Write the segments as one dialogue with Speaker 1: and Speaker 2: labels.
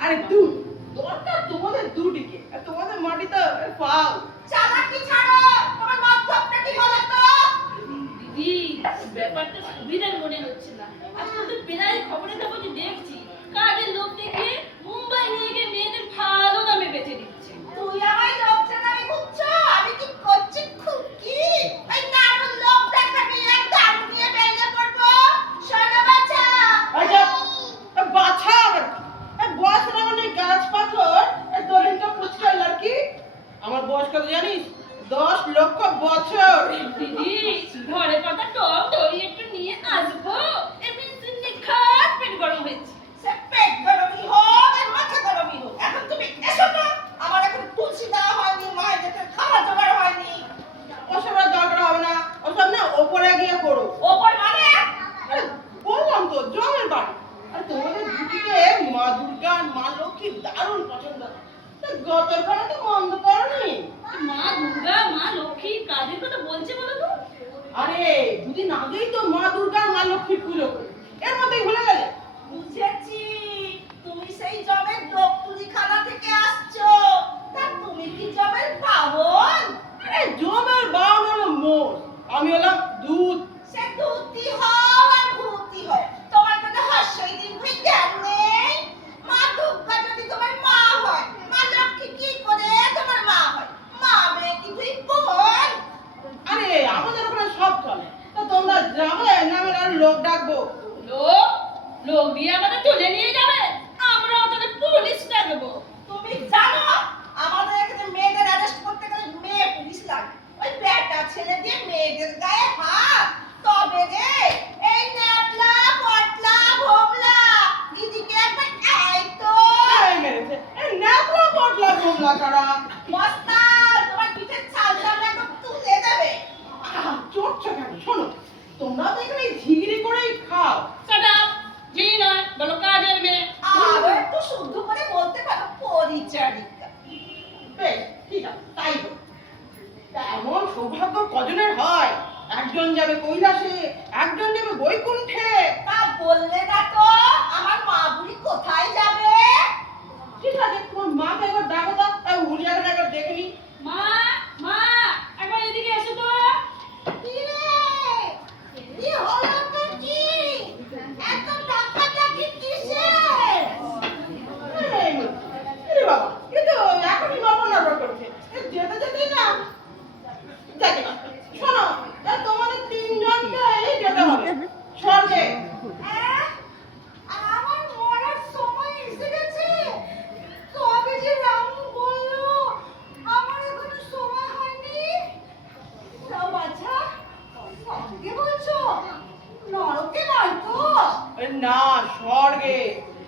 Speaker 1: আরে দূর দরকার তোমাদের দুটিকে আর তোমাদের মাটি তো পাও।
Speaker 2: চালাকি ছাড়ো তোমার মাধ্যমটা কি বলো তো?
Speaker 3: দিদি ব্যাপারটা সুবিধার মনে হচ্ছে না। আজকাল তো বেলায় খবরে খবরে দেখছি। কাজের লোক দেখে
Speaker 1: আমার বয়স কত জানিস? দশ লক্ষ বছর।
Speaker 3: ঘরে কথা টক দই একটু নিয়ে আসব। এমনি
Speaker 2: নিখাত গরমই হোক আমার এখন তুলসী দেওয়া হয়নি মায়ের যেতে খাওয়া জোগাড় হয়নি।
Speaker 1: ওসব দরকার হবে না। ওসব না ওপরে গিয়ে করো
Speaker 2: ওপর মানে?
Speaker 1: বললাম তো জমের বাড়ি। আর তোমাদের দুটিকে মা দুর্গা মা লক্ষ্মী দারুণ পছন্দ। গতরখানা তো বন্ধ করনি।
Speaker 3: মা দুর্গা মা লক্ষ্মী কাজের কথা বলছে বলো তো?
Speaker 1: আরে দুদিন আগেই তো মা দুর্গা মা লক্ষ্মী পুজো এর মধ্যেই ভুলে গেলে।
Speaker 2: বুঝেছি।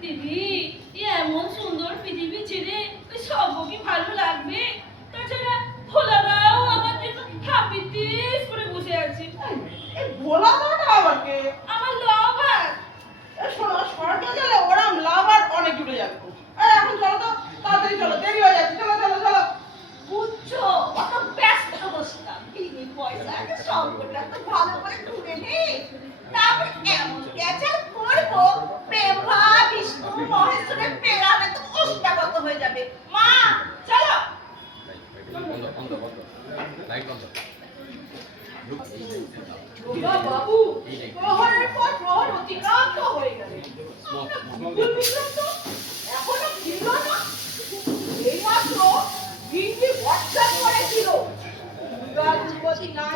Speaker 1: 弟弟。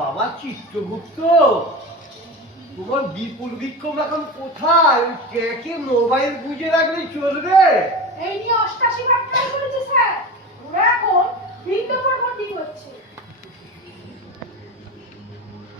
Speaker 1: বাবা
Speaker 4: চিত্রগুপ্ত তোমার বিপুল বিক্ষোভ এখন কোথায়? ওই ট্যাকে মোবাইল বুঝে রাখলে চলবে।
Speaker 5: এই নিয়ে অষ্টাশি বার ট্রাই করেছে স্যার। ওরা এখন ভিন্ন পর হচ্ছে।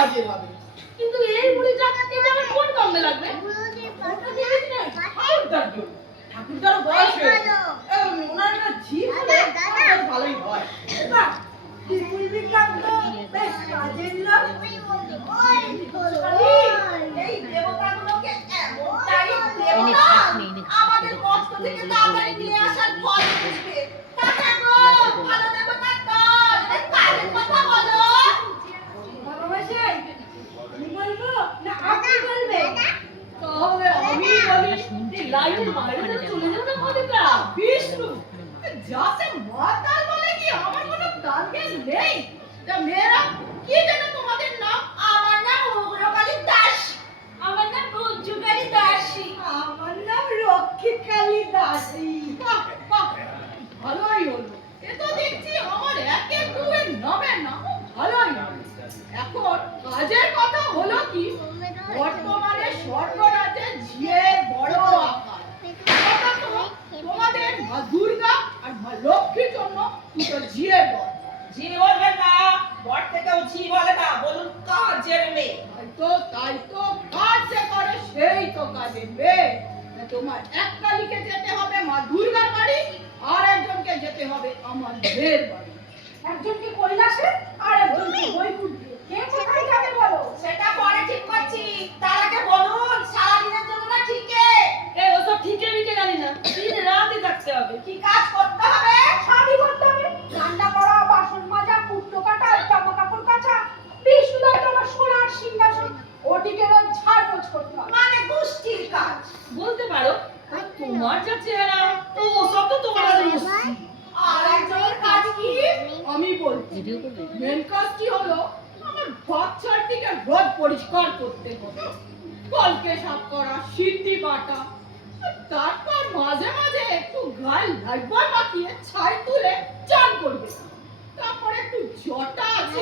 Speaker 3: কাজে হবে। কিন্তু এই বুড়ি টাকা দিলে আমার কোন কমবে লাগবে?
Speaker 5: ঠাকুরদার জন্য। ঠাকুরদার বয়স ওনার একটা ঝিপ ভালোই হয়। কাজের লোক। এই দেবতাগুলোকে এমন আমাদের কষ্ট থেকে তাড়াতাড়ি
Speaker 3: কথাটা শুনছি লাইটের বাইরে চলে যাও না
Speaker 5: কি? আমার God. পেশাব করা সিদ্ধি বাটা। তারপর মাঝে মাঝে একটু গাল লাগবার মাখিয়ে ছাই তুলে চান করবে। তারপর একটু জটা আছে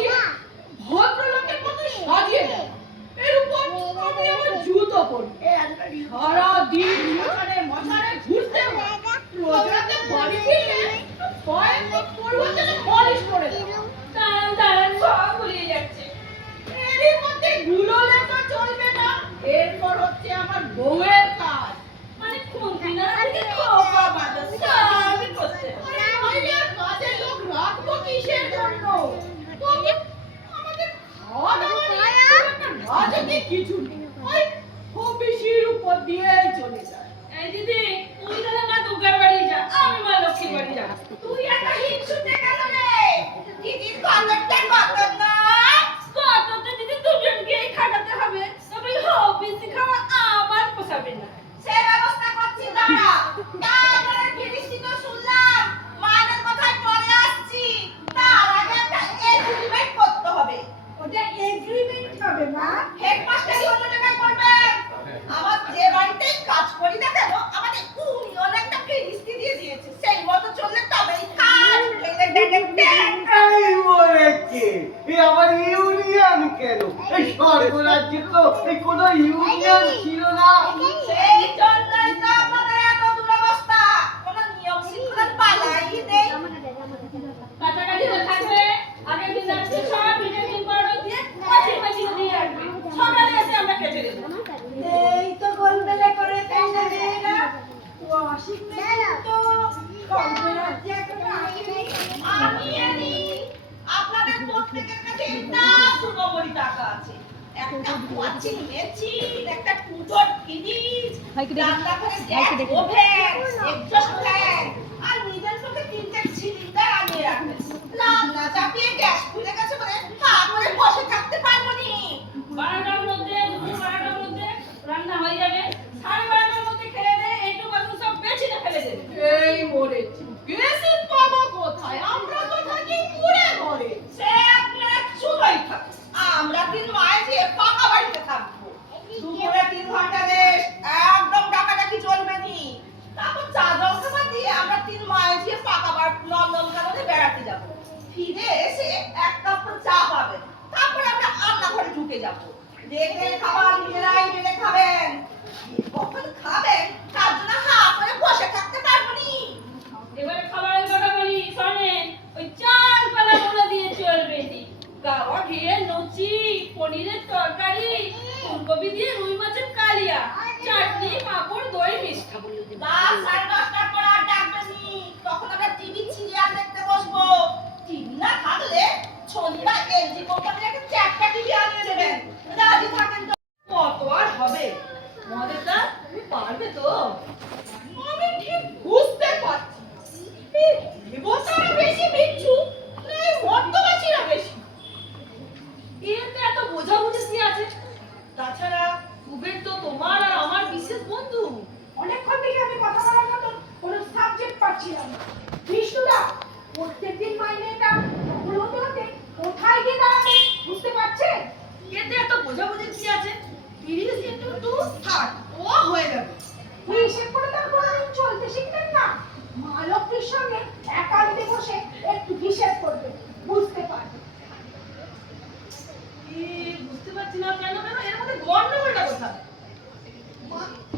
Speaker 3: 我配
Speaker 6: অনেকক্ষণ থেকে আমি কথা বলার মতন কোনো সাবজেক্ট পাচ্ছিলাম না। বিষ্ণুদা প্রত্যেকদিন মাইনেটা ডবল হতে হতে কোথায় গিয়ে দাঁড়াবে বুঝতে পারছেন
Speaker 3: এতে এত বোঝাবুঝি কি আছে? তিরিশ ইন্টু টু ষাট ও হয়ে যাবে।
Speaker 6: হিসেব করে তার কোনোদিন চলতে শিখতেন না। মা লক্ষ্মীর সঙ্গে একান্তে বসে একটু হিসেব করবে বুঝতে পারবে।
Speaker 3: বুঝতে পারছি না কেন কেন? এর মধ্যে গন্ডগোলটা কোথায়?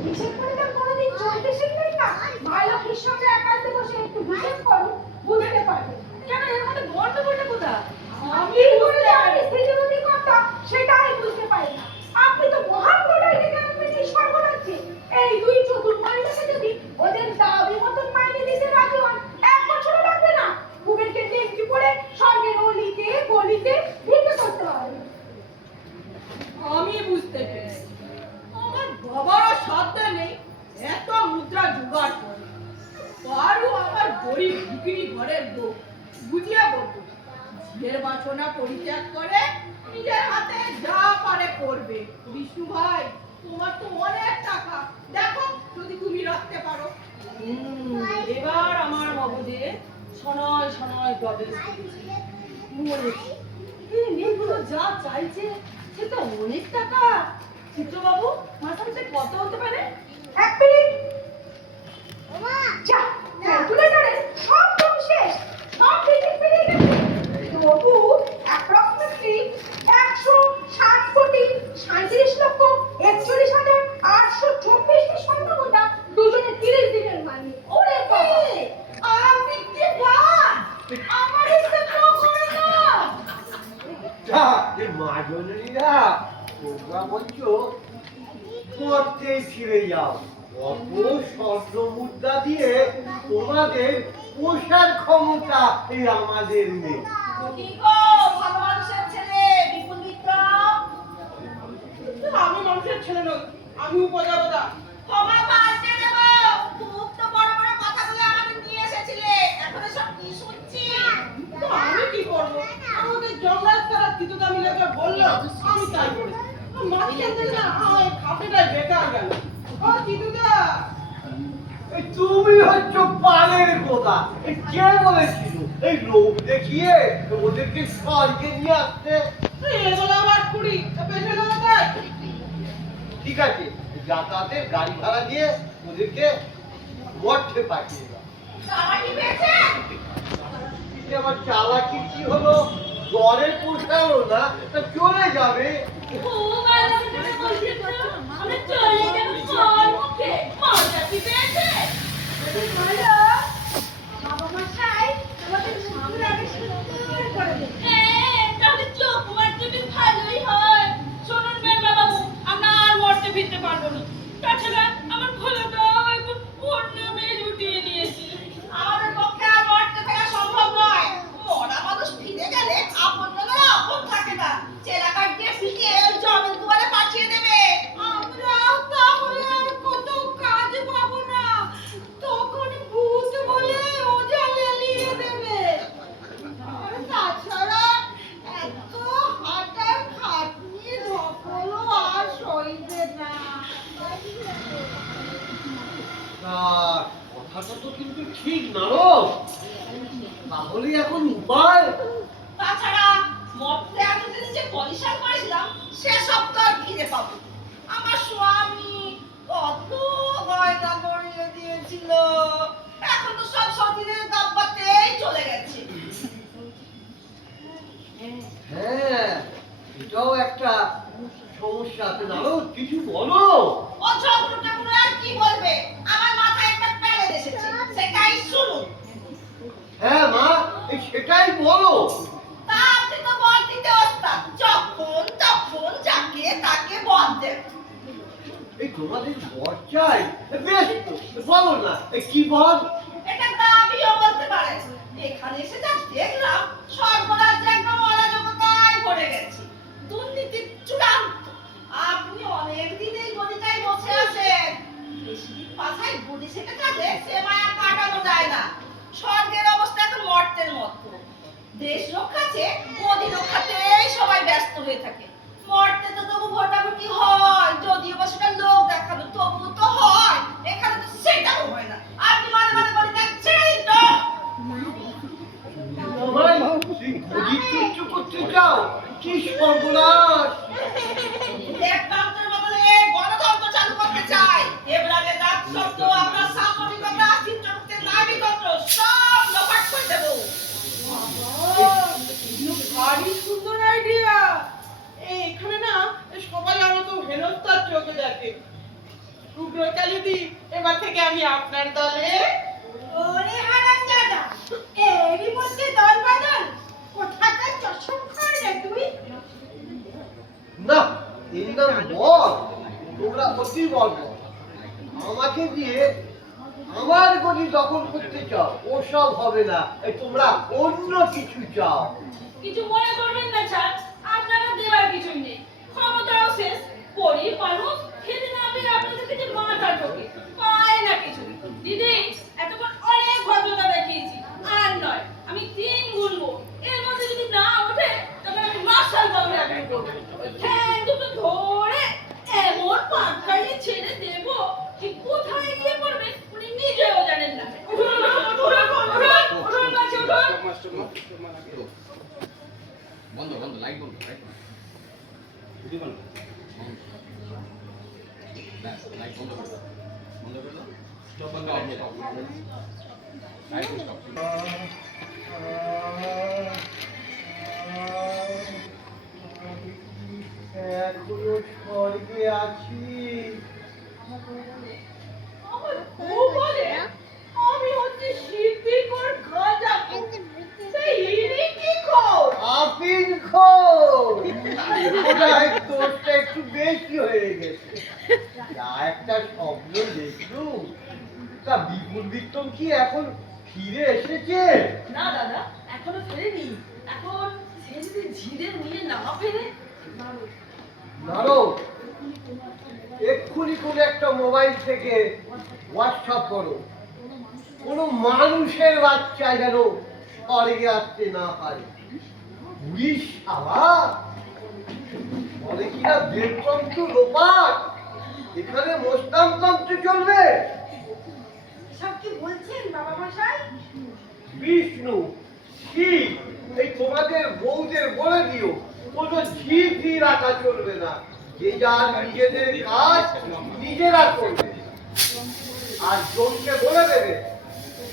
Speaker 6: হিসেব করে তার চলতে শিখবেন না? ভালো সঙ্গে একান্তে বসে একটু হিসেব করুন বুঝতে পারবে।
Speaker 3: কেন? এর মধ্যে গন্ডগোলটা কোথায়?
Speaker 6: আমি বলে আমি স্থিতিমতি কর্তা সেটাই বুঝতে পারি না আপনি তো মহান প্রলয় থেকে আপনি সর্বরাজ্যে এই দুই চতুর্মাইন্ডকে যদি ওদের দাবি মতন মাইনে দিতে রাজি হন এক বছর লাগবে না কুবেরকে ডেঙ্গি পড়ে স্বর্গের অলিতে গলিতে ভিক্ষে করতে হবে
Speaker 5: আমি বুঝতে পেরেছি আমার বাবারও সাধ্যে নেই এত মুদ্রা জোগাড় করে পারু আমার গরিব ভিকিরি ঘরের বউ বুঝিয়ে বলব ঝিয়ের বাসনা পরিত্যাগ করে নিজের হাতে যা পারে করবে বিষ্ণু ভাই তোমার তো অনেক টাকা দেখো যদি তুমি রাখতে পারো
Speaker 3: হুম, এবার আমার মরেছি এই মেয়েগুলো যা চাইছে, সে তো অনেক টাকা। চিত্রবাবু মাসামসে কত হতে পারে?
Speaker 6: এক মিনিট। যা ক্যালকুলেটরে সব কম শেষ। সব ডিজিট পেরিয়ে গেছে তবু একশো ষাট কোটি লক্ষ, একচল্লিশ হাজার আটশো চব্বিশটি স্বর্ণমুদ্রা দুজনে তিরিশ দিনের বাবা।
Speaker 4: মাজনীরা তোমরা বলছো পড়তে ফিরে যাও অত স্বর্ণ মুদ্রা দিয়ে তোমাদের পোষার ক্ষমতা এই আমাদের নেই
Speaker 5: আমি মানুষের ছেলে নই, আমি উপদেবতা
Speaker 2: ক্ষমা পাল্টে দেব খুব তো বড় বড় কথাগুলো আমাদের নিয়ে এসেছিলে এখন সব কি শুনছি
Speaker 5: তো আমি কি করব আমাদের জঙ্গল তারা তিতুদা মিলে যে বলল আমি তাই করেছি মাঝখান থেকে আমার খাপেটাই বেকার গেল ও
Speaker 4: এই তুমি হচ্ছ পালের গোদা। এই কে বলেছিল? এই লোক দেখিয়ে ওদেরকে স্বর্গে নিয়ে আসতে।
Speaker 5: এগুলো আমার কুড়ি পেছনে দেয়
Speaker 4: ঠিক আছে যাতায়াতের গাড়ি ভাড়া দিয়ে ওদেরকে মঠে পাঠিয়ে দাও।
Speaker 2: তারা কি
Speaker 4: কিন্তু আমার চালাকি কি হলো? জ্বরে পোষালো না তা চলে যাবে।
Speaker 3: ভালো আমরা চলে যাব তোর মুখে। মজা কি পেয়েছে?
Speaker 6: বাবা মশাই আমাদের মুখগুলো আগে সুন্দর করে দিন
Speaker 3: তাহলে চোখ মারতে বেশ ভালোই শুনুন মেম্বার বাবু আর মরতে ফিরতে পারব না। তাছাড়া আমার এখন অন্য মেয়ের
Speaker 4: কথাটা তো কিন্তু ঠিক নারদ তাহলে এখন উপায়
Speaker 2: তাছাড়া মরতে এতদিন যে পরিশ্রম করেছিলাম সেসব তো আর ফিরে পাবো আমার স্বামী কত গয়না গড়িয়ে দিয়েছিল এখন তো সব সতীনের দাব্বাতেই চলে গেছে
Speaker 4: হ্যাঁ এটাও একটা সমস্যা আছে। নারদ কিছু বলো?
Speaker 2: ও ঝগড়ু টাগড়ু আর কি বলবে? আমার মাথায় একটা প্যালেট এসেছে। সেটাই শুনুন।
Speaker 4: হ্যাঁ মা সেটাই বলো।
Speaker 2: তা আপনি তো বল দিতে ওস্তাদ। যখন তখন যাকে তাকে বল দেন
Speaker 4: এই তোমাদের বর চাই বেশ বলো না কি বল?
Speaker 2: এটা দাবিও বলতে পারে। এখানে এসে যা দেখলাম সর্বরাজ্যে একদম অরাজকতায় ভরে গেছে দুর্নীতি চূড়ান্ত আপনি অনেক দিন এই গদিটাই বসে আছেন বেশি দিন পাছায় গদি সেটা যাবে সে মায়া কাটানো যায় না স্বর্গের অবস্থা এখন মর্তের মতো দেশ রক্ষাতে গদি রক্ষাতেই সবাই ব্যস্ত হয়ে থাকে মর্তে তো তবু ভোটাভুটি হয় যদিও বা সেটা লোক দেখাবে তবু তো হয় এখানে তো সেটাও হয় না আপনি মানে মানে বলে ছেড়ে দিন তো
Speaker 4: ভাই তুই গদি তুচ্ছ করতে চাও কি সর্বনাশ
Speaker 2: একতন্ত্রের বদলে গণতন্ত্র চালু করতে চাই এবারে রাজতন্ত্র আপনার সাংগঠনিকতা চিত্রগুপ্তের নাবিকত্র সব লোপাট করে দেবো
Speaker 5: ভারী সুন্দর আইডিয়া এখানে না সবাই আমাকে হেনস্তার চোখে দেখে শুক্র কালিদি এবার থেকে আমি আপনার দলে
Speaker 6: ওরে হারান দাদা এরই মধ্যে দল বাদল কোথাকার চশম খান রে তুই
Speaker 4: না এই নাম বল তোমরা অতি বল আমাকে দিয়ে আমার গদি দখল করতে চাও ওসব হবে না। এই তোমরা অন্য কিছু চাও।
Speaker 3: কিছু মনে করবেন না স্যার আপনারা দেওয়ার কিছু নেই। ক্ষমতাও শেষ। গরিব মানুষ খেতে না পেয়ে আপনাদের কাছে মাথা ঢোকে পায় না কিছু। দিদি এতক্ষণ অনেক ভদ্রতা দেখিয়েছি আর নয় আমি তিন গুনবো এর মধ্যে যদি না ওঠে তখন আমি মার্শাল বাবু আপনি করব ওই ঠ্যাং দুটো ধরে এমন পাক খাইয়ে ছেড়ে দেবো যে কোথায় গিয়ে পড়বে উনি নিজেও জানেন না উঠুন উঠুন উঠুন উঠুন গাছে উঠুন
Speaker 7: বন্ধ বন্ধ লাইট বন্ধ লাইট বন্ধ ব্যাস, লাইট বন্ধ করে দাও বন্ধ করে দাও স্টপ বন্ধ লাইট স্টপ
Speaker 4: এখনও স্বর্গে আছি
Speaker 5: আমার বউ বলে আমি হচ্ছে সিদ্ধিকর গাঁজা সেই ইনি কি খোর
Speaker 4: আপিল খোর বোধহয় তোরটা একটু বেশি হয়ে গেছে যা একটা স্বপ্ন দেখলুম তা বিপুল বিক্রম কি এখন ফিরে এসেছে
Speaker 3: না দাদা এখনও ফেরেনি এখন সে যদি ঝিরে নিয়ে না ফেরে
Speaker 4: নারো এক্ষুনি কোনো একটা মোবাইল থেকে হোয়াটসঅ্যাপ করো। কোনো মানুষের বাচ্চা যেন স্বর্গে আসতে না পারে। পুলিশ আবার বলে কিনা দেবতন্ত্র লোপাট এখানে চলবে।
Speaker 6: সব কি বলছেন বাবা মশাই?
Speaker 4: বিষ্ণু শিব এই তোমাদের বউদের বলে দিও কোনো ঝি ফি রাখা চলবে না। যে যার নিজেদের কাজ নিজেরা করবে। আর জনকে বলে দেবে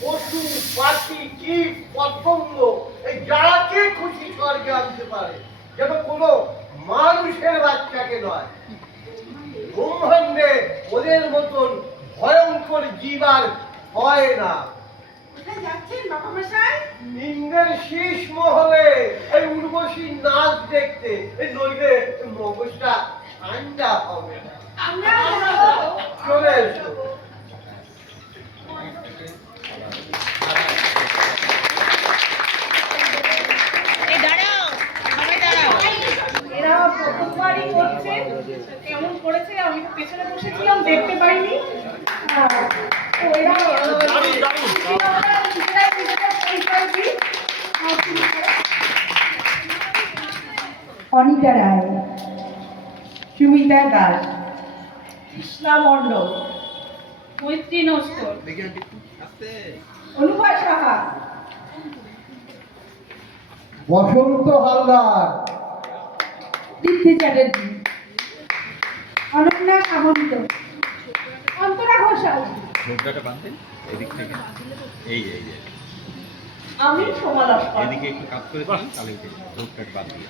Speaker 4: পশু পাখি কীট পতঙ্গ এই যাকে খুশি স্বর্গে আনতে পারে যেন কোনো মানুষের বাচ্চাকে নয়। ব্রহ্মাণ্ডে ওদের মতন ভয়ঙ্কর জীব আর হয় না। ইন্দ্রের শীষ মহলে এই উর্বশী নাচ দেখতে এই নইলে মগজটা ঠান্ডা হবে। চলে এসো
Speaker 5: এরা প্রথমবারই করছে কেমন করেছে আমি পেছনে বসেছিলাম দেখতে পাইনি দিই।
Speaker 8: অনিতা রায় সুমিতা দাস
Speaker 5: কৃষ্ণা মণ্ডল
Speaker 6: মৈত্রী নস্কর। সাহা।
Speaker 4: বসন্ত হালদার।
Speaker 6: দীপ্তি চ্যাটার্জি। অনন্যা সামন্ত। অন্তরা ঘোষাল।
Speaker 7: বাঁধতেন এদিক থেকে। এই এই এই।
Speaker 5: আমি সোমা লস্কর
Speaker 7: এদিকে একটু কাজ করে দিন তাহলে বাঁধ দিয়ে